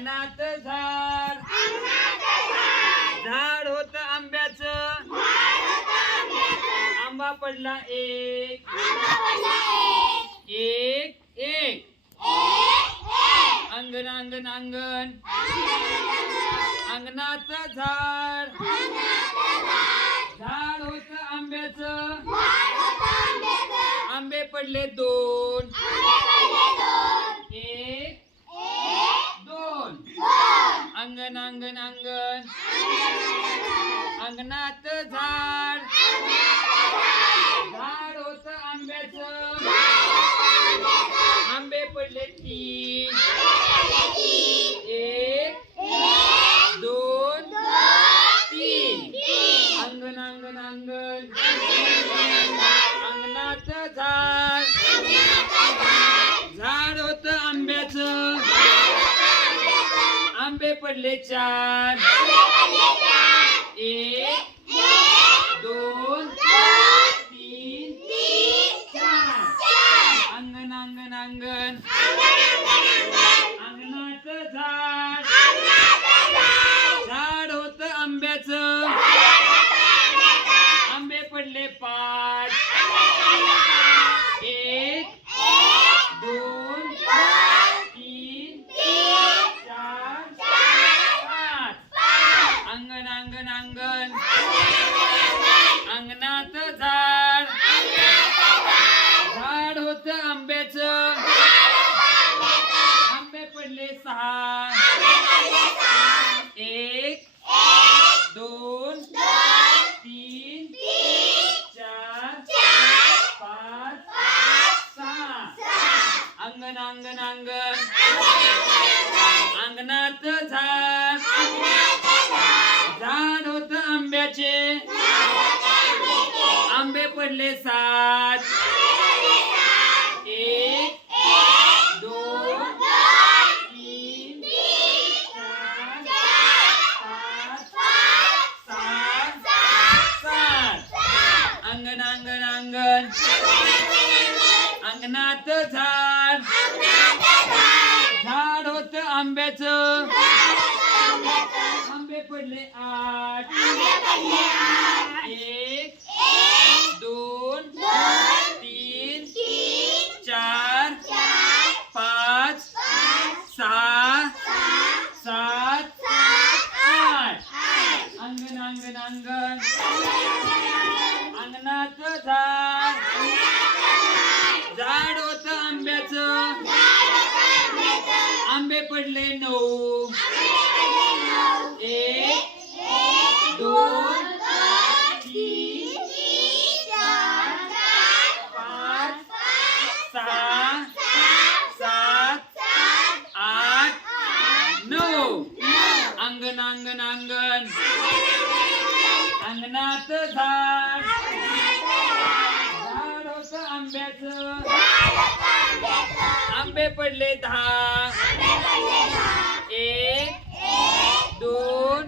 अंगणात झाड. झाड. होत आंब्याचं. आंबा पडला एक. एक. एक अंगण अंगण अंगण. अंगणात झाड. झाड होत आंब्याचं. आंबे पडले दोन एक दोन अंगण अंगण अंगण अंगणात झाड. झाड होत आंब्याचं. आंबे पडले ती एक दोन तीन अंगण अंगण अंगण अंगणात झाड झाड होत आंब्याचं आंबे पडले चार एक दोन तीन चार अंगण अंगण अंगण अंगणात झाड झाड होत आंब्याचं आंबे पडले पाच एक दोन तीन चार पाच अंगण अंगण. अंगणात झाड. झाड होत आंब्याचं. आंबे पडले सहा. एक दोन तीन चार पाच सहा. अंगण अंगण अंगण. अंगणात पडले सात. एक दोन तीन चार पाच सात सात अंगण अंगण अंगण अंगणात झाड झाड होत आंब्याचं. आंबे पडले आठ एक दोन तीन चार पाच सहा सात आठ अंगण. अंगण अंगणात झाड. झाड होत आंब्याचं. आंबे पडले नऊ. एक दोन तीन पाच सहा सात आठ नऊ. अंगण अंगण अंगण. अंगणात झाड. झाड होत आंब्याचं. आंबे पडले दहा. एक दोन